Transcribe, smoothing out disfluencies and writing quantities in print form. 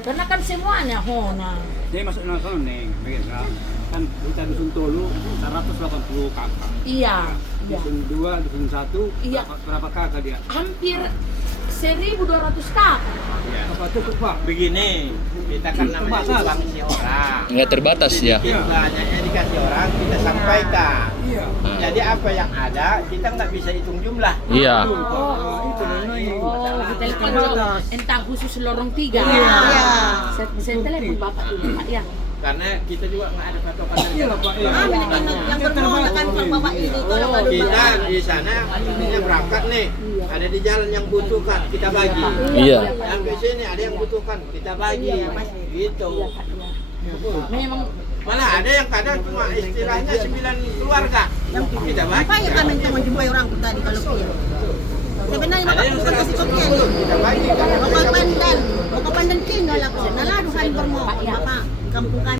Karena kan semuanya Hona. Dia masuk nonton nih, mereka kan kita dusun Tolu 180 kakak. Iya. Dusun 2, dusun 1, Iya. berapa kakak dia? Hampir 1.200 kakak. Ya. Apa cukup Pak? Begini, kita kan namanya bangsi orang. Nggak terbatas ya. Banyaknya dikasih orang, kita sampaikan. Iya. Jadi apa yang ada, kita nggak bisa hitung jumlah. Iya. Betul, Pak. Nah, itu namanya. Oh, telepon entah khusus lorong 3. Iya. Saya telepon Bapak dulu, Pak ya. Karena kita juga nggak ada patokan dari Iya, Pak. Iya. Yang berbohong ke kantor bapak ini kalau ngadu kita di sana ini berangkat nih, ada di jalan yang butuhkan kita bagi. Iya. Sampai sini ada yang butuhkan kita bagi, gitu. Memang Malah ada yang kadang cuma istilahnya 9 keluarga kita bagi. apa yang kami untuk menjumpai orang tadi kalau dia sebenarnya Ada bapak yang bukan kasih 120 kopian kita bagi. bapak pandan tinggal ako naladuhan ko mo bapak kampung kami